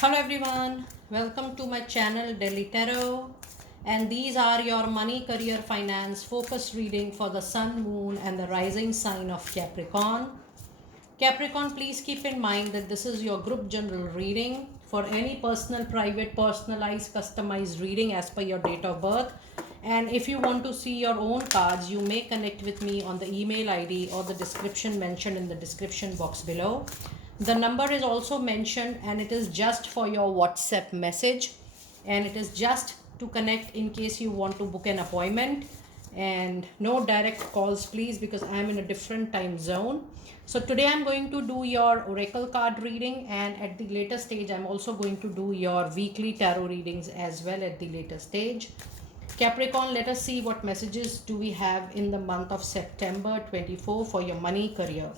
Hello everyone, welcome to my channel Delhi Tarot, and these are your money, career, finance focus reading for the sun, moon and the rising sign of Capricorn. Capricorn, please keep in mind that this is your group general reading. For any personal, private, personalized, customized reading as per your date of birth. And if you want to see your own cards, you may connect with me on the email ID or the description mentioned in the description box below. The number is also mentioned and it is just for your WhatsApp message, and it is just to connect in case you want to book an appointment, and no direct calls please, because I am in a different time zone. So today I'm going to do your oracle card reading, and at the later stage I'm also going to do your weekly tarot readings as well at the later stage. Capricorn, let us see what messages do we have in the month of September 24 for your money, career.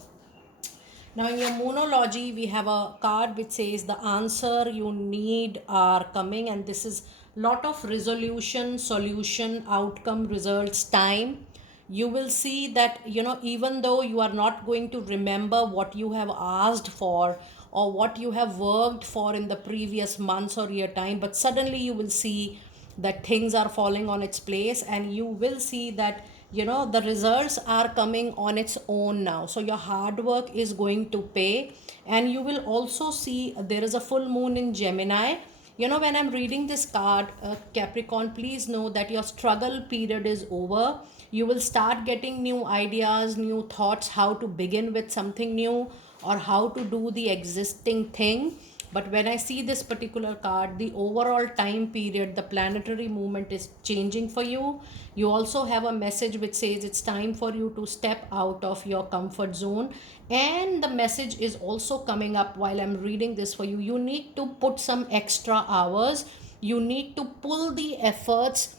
Now, in your Moonology, we have a card which says the answer you need are coming, and this is lot of resolution, solution, outcome, results, time. You will see that, even though you are not going to remember what you have asked for or what you have worked for in the previous months or year time, but suddenly you will see that things are falling on its place, and you will see that the results are coming on its own now. So your hard work is going to pay, and you will also see there is a full moon in Gemini. When I'm reading this card, Capricorn, please know that your struggle period is over. You will start getting new ideas, new thoughts, how to begin with something new or how to do the existing thing. But when I see this particular card, the overall time period, the planetary movement is changing for you. You also have a message which says it's time for you to step out of your comfort zone. And the message is also coming up while I'm reading this for you. You need to put some extra hours. You need to pull the efforts,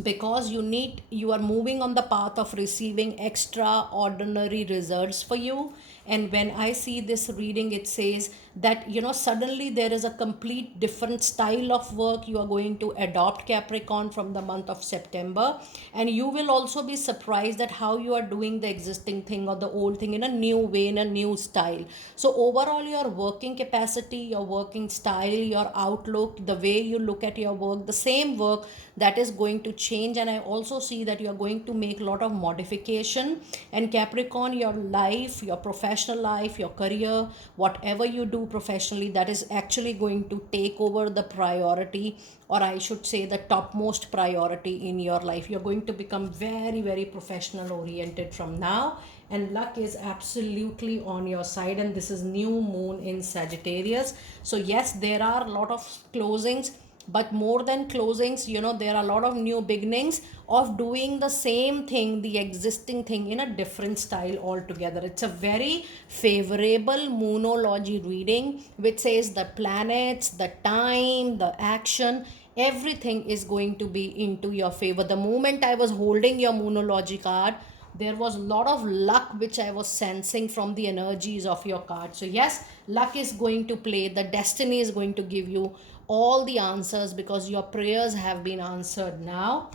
because you are moving on the path of receiving extraordinary results for you. And when I see this reading, it says that suddenly there is a complete different style of work you are going to adopt, Capricorn, from the month of September. And you will also be surprised at how you are doing the existing thing or the old thing in a new way, in a new style. So overall, your working capacity, your working style, your outlook, the way you look at your work, the same work, that is going to change. And I also see that you are going to make a lot of modification. And Capricorn, your life, your professional life, your career, whatever you do professionally, that is actually going to take over the priority, or I should say the topmost priority in your life. You're going to become very, very professional oriented from now, and luck is absolutely on your side. And this is new moon in Sagittarius. So yes, there are a lot of closings, but more than closings, there are a lot of new beginnings of doing the same thing, the existing thing, in a different style altogether. It's a very favorable Moonology reading which says the planets, the time, the action, everything is going to be into your favor. The moment I was holding your Moonology card, there was a lot of luck which I was sensing from the energies of your card. So yes, luck is going to play, the destiny is going to give you all the answers, because your prayers have been answered now.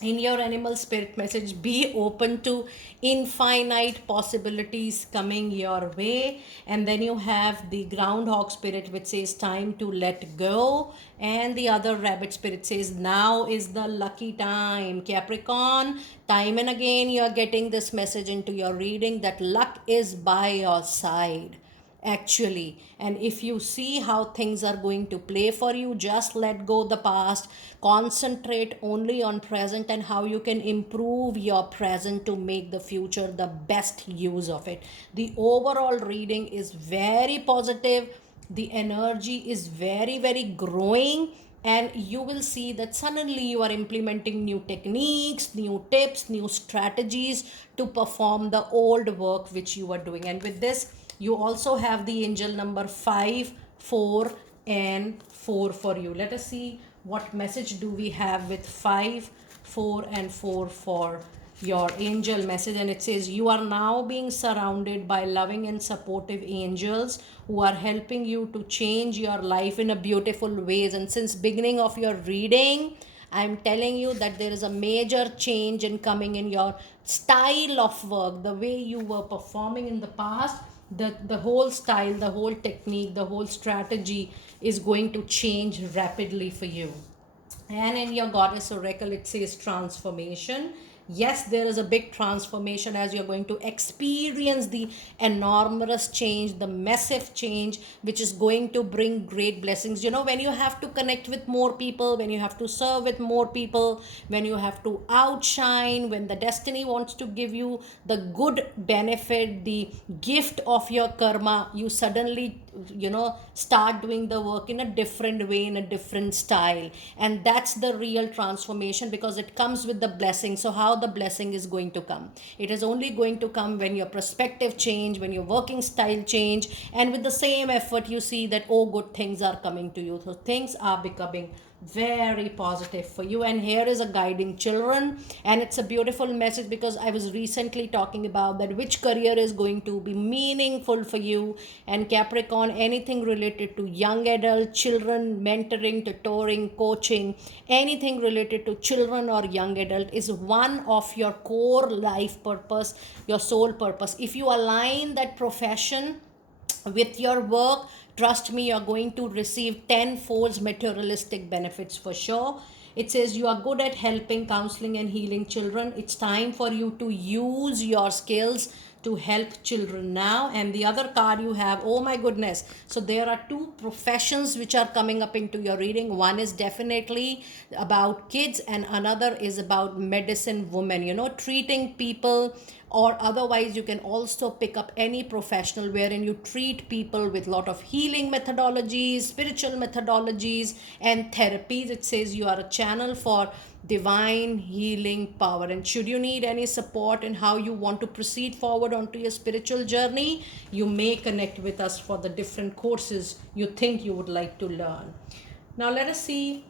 In your animal spirit message, be open to infinite possibilities coming your way. And then you have the groundhog spirit which says time to let go, and the other rabbit spirit says now is the lucky time. Capricorn, time and again you are getting this message into your reading that luck is by your side, actually. And if you see how things are going to play for you, just let go the past, concentrate only on present and how you can improve your present to make the future the best use of it. The overall reading is very positive, the energy is very, very growing, and you will see that suddenly you are implementing new techniques, new tips, new strategies to perform the old work which you are doing. And with this, you also have the angel number 5, 4 and 4 for you. Let us see what message do we have with 5, 4 and 4 for your angel message. And it says you are now being surrounded by loving and supportive angels who are helping you to change your life in a beautiful ways. And since beginning of your reading, I'm telling you that there is a major change in coming in your style of work, the way you were performing in the past. the whole style, the whole technique, the whole strategy is going to change rapidly for you. And in your goddess oracle, it says transformation. Yes, there is a big transformation as you're going to experience the enormous change, the massive change, which is going to bring great blessings. You know, when you have to connect with more people, when you have to serve with more people, when you have to outshine, when the destiny wants to give you the good benefit, the gift of your karma, you suddenly, you know, start doing the work in a different way, in a different style. And that's the real transformation, because it comes with the blessing. So how the blessing is going to come? It is only going to come when your perspective change, when your working style change, and with the same effort you see that, oh, good things are coming to you. So things are becoming very positive for you. And here is a guiding children, and it's a beautiful message, because I was recently talking about that which career is going to be meaningful for you. And Capricorn, anything related to young adult, children, mentoring, tutoring, coaching, anything related to children or young adult is one of your core life purpose, your soul purpose. If you align that profession with your work, trust me, you're going to receive tenfold materialistic benefits for sure. It says you are good at helping, counseling, and healing children. It's time for you to use your skills to help children now. And the other card you have, oh my goodness, so there are two professions which are coming up into your reading. One is definitely about kids, and another is about medicine women, you know, treating people. Or otherwise you can also pick up any professional wherein you treat people with lot of healing methodologies, spiritual methodologies, and therapies. It says you are a channel for divine healing power, and should you need any support in how you want to proceed forward onto your spiritual journey, you may connect with us for the different courses you think you would like to learn. Now let us see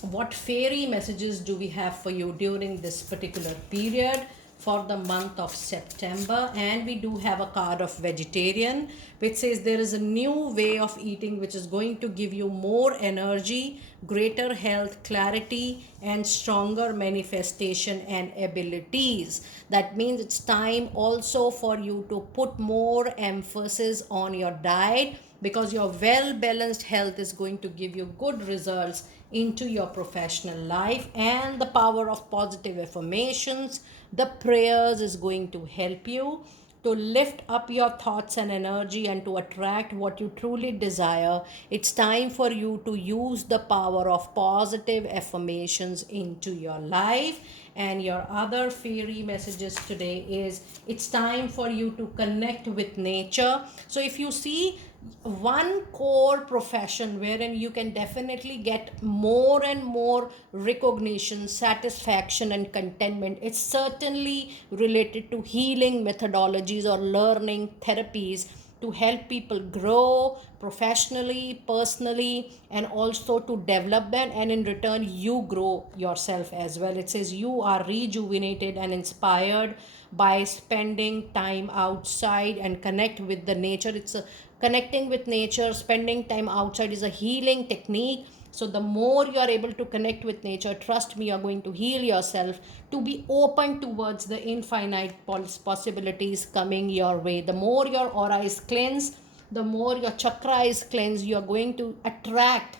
what fairy messages do we have for you during this particular period for the month of September. And we do have a card of vegetarian, which says there is a new way of eating which is going to give you more energy, greater health, clarity, and stronger manifestation and abilities. That means it's time also for you to put more emphasis on your diet, because your well balanced health is going to give you good results into your professional life. And the power of positive affirmations, the prayers, is going to help you to lift up your thoughts and energy and to attract what you truly desire. It's time for you to use the power of positive affirmations into your life. And your other fairy messages today is it's time for you to connect with nature. So if you see one core profession wherein you can definitely get more and more recognition, satisfaction, and contentment, it's certainly related to healing methodologies or learning therapies to help people grow professionally, personally, and also to develop them. And in return, you grow yourself as well. It says you are rejuvenated and inspired by spending time outside and connect with the nature. It's a connecting with nature, spending time outside is a healing technique. So the more you are able to connect with nature, trust me, you're going to heal yourself, to be open towards the infinite possibilities coming your way. The more your aura is cleansed, the more your chakra is cleansed, you are going to attract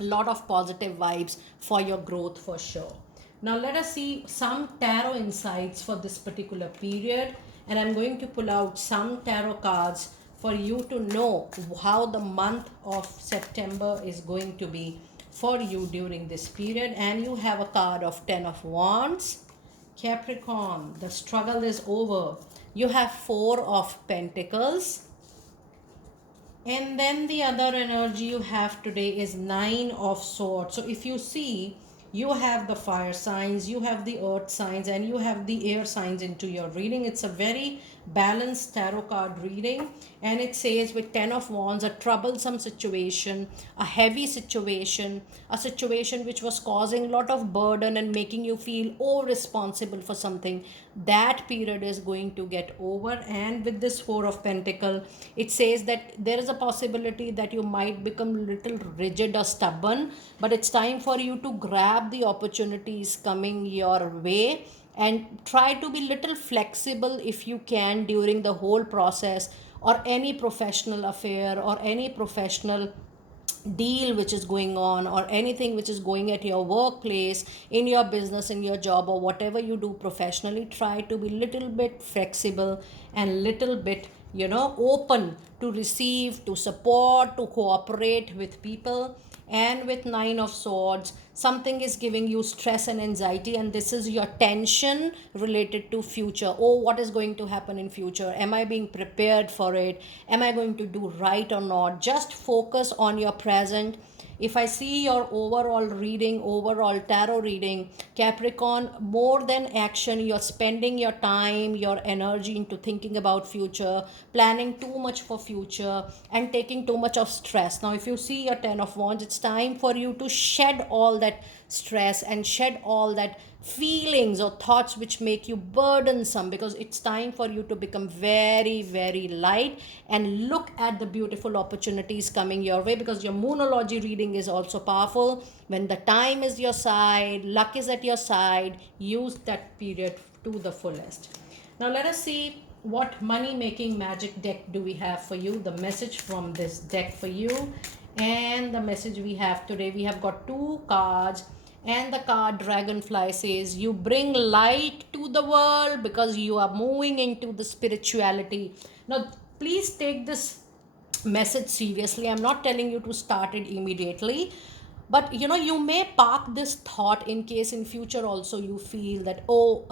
a lot of positive vibes for your growth for sure. Now let us see some tarot insights for this particular period, and I'm going to pull out some tarot cards for you to know how the month of September is going to be for you during this period. And you have a card of 10 of Wands. Capricorn, the struggle is over. You have 4 of Pentacles. And then the other energy you have today is 9 of Swords. So if you see, you have the fire signs, you have the earth signs, and you have the air signs into your reading. It's a very balanced tarot card reading. And it says with 10 of Wands, a troublesome situation, a heavy situation, a situation which was causing a lot of burden and making you feel responsible for something. That period is going to get over. And with this 4 of Pentacle, it says that there is a possibility that you might become a little rigid or stubborn, but it's time for you to grab the opportunities coming your way and try to be little flexible if you can during the whole process or any professional affair or any professional deal which is going on, or anything which is going at your workplace, in your business, in your job, or whatever you do professionally, try to be little bit flexible and little bit, open to receive, to support, to cooperate with people. And with Nine of Swords, something is giving you stress and anxiety, and this is your tension related to future. Oh, what is going to happen in future? Am I being prepared for it? Am I going to do right or not? Just focus on your present. If I see your overall reading, overall tarot reading, Capricorn, more than action, you're spending your time, your energy into thinking about future, planning too much for future, and taking too much of stress. Now, if you see your Ten of Wands, it's time for you to shed all that stress and shed all that feelings or thoughts which make you burdensome, because it's time for you to become very, very light and look at the beautiful opportunities coming your way, because your moonology reading is also powerful. When the time is your side, luck is at your side, use that period to the fullest. Now let us see what money making magic deck do we have for you, the message from this deck for you. And the message we have today, we have got two cards, and the card Dragonfly says you bring light to the world because you are moving into the spirituality. Now please take this message seriously. I'm not telling you to start it immediately, but you may park this thought in case in future also you feel that, oh,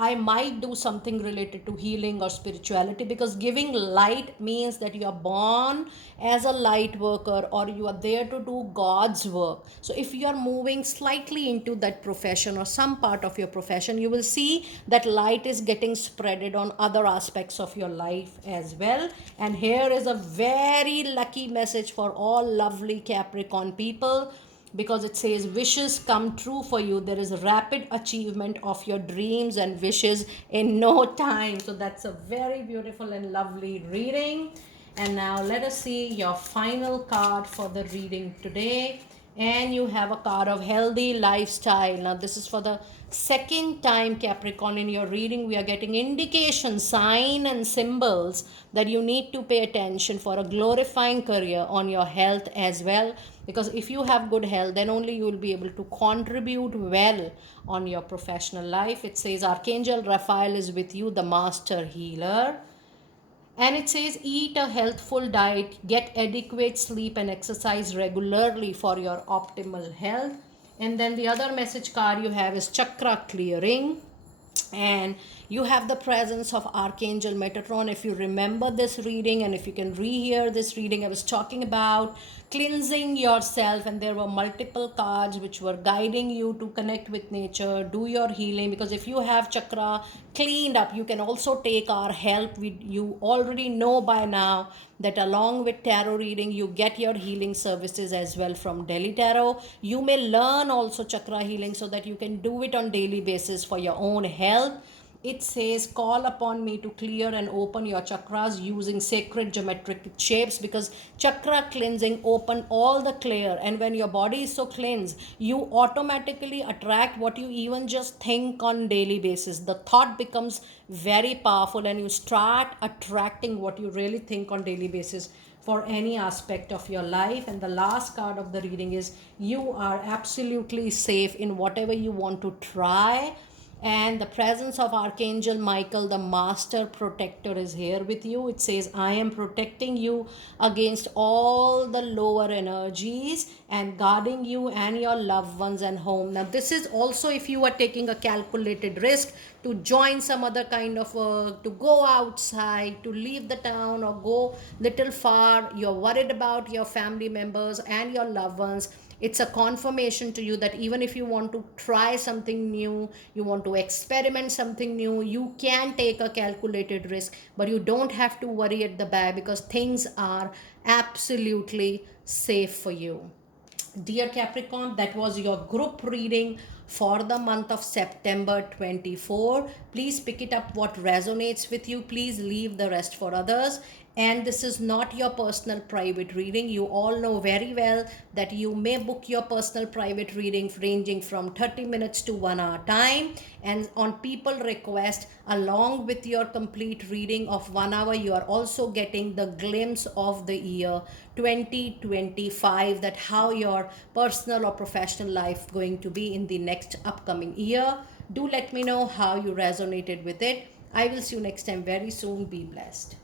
I might do something related to healing or spirituality, because giving light means that you are born as a light worker, or you are there to do God's work. So if you are moving slightly into that profession or some part of your profession, you will see that light is getting spreaded on other aspects of your life as well. And here is a very lucky message for all lovely Capricorn people, because it says wishes come true for you. There is a rapid achievement of your dreams and wishes in no time. So that's a very beautiful and lovely reading. And now let us see your final card for the reading today. And you have a card of healthy lifestyle. Now this is for the second time, Capricorn. In your reading we are getting indication, sign and symbols that you need to pay attention for a glorifying career on your health as well, because if you have good health, then only you will be able to contribute well on your professional life. It says Archangel Raphael is with you, the master healer. And it says eat a healthful diet, get adequate sleep, and exercise regularly for your optimal health. And then the other message card you have is chakra clearing, and you have the presence of Archangel Metatron. If you remember this reading, and if you can rehear this reading, I was talking about cleansing yourself, and there were multiple cards which were guiding you to connect with nature, do your healing, because if you have chakra cleaned up, you can also take our help. You already know by now that along with tarot reading, you get your healing services as well from Delhi Tarot. You may learn also chakra healing so that you can do it on daily basis for your own health. It says call upon me to clear and open your chakras using sacred geometric shapes, because chakra cleansing open all the clear, and when your body is so cleansed, you automatically attract what you even just think on daily basis. The thought becomes very powerful, and you start attracting what you really think on daily basis for any aspect of your life. And the last card of the reading is you are absolutely safe in whatever you want to try, and the presence of Archangel Michael, the master protector, is here with you. It says I am protecting you against all the lower energies and guarding you and your loved ones and home. Now this is also if you are taking a calculated risk to join some other kind of work, to go outside, to leave the town or go little far, you're worried about your family members and your loved ones. It's a confirmation to you that even if you want to try something new, you want to experiment something new, you can take a calculated risk, but you don't have to worry at the back, because things are absolutely safe for you. Dear Capricorn, that was your group reading for the month of September 24. Please pick it up what resonates with you. Please leave the rest for others. And this is not your personal private reading. You all know very well that you may book your personal private reading ranging from 30 minutes to 1 hour time, and on people request, along with your complete reading of 1 hour, you are also getting the glimpse of the year 2025, that how your personal or professional life going to be in the next upcoming year. Do let me know how you resonated with it. I will see you next time very soon. Be blessed.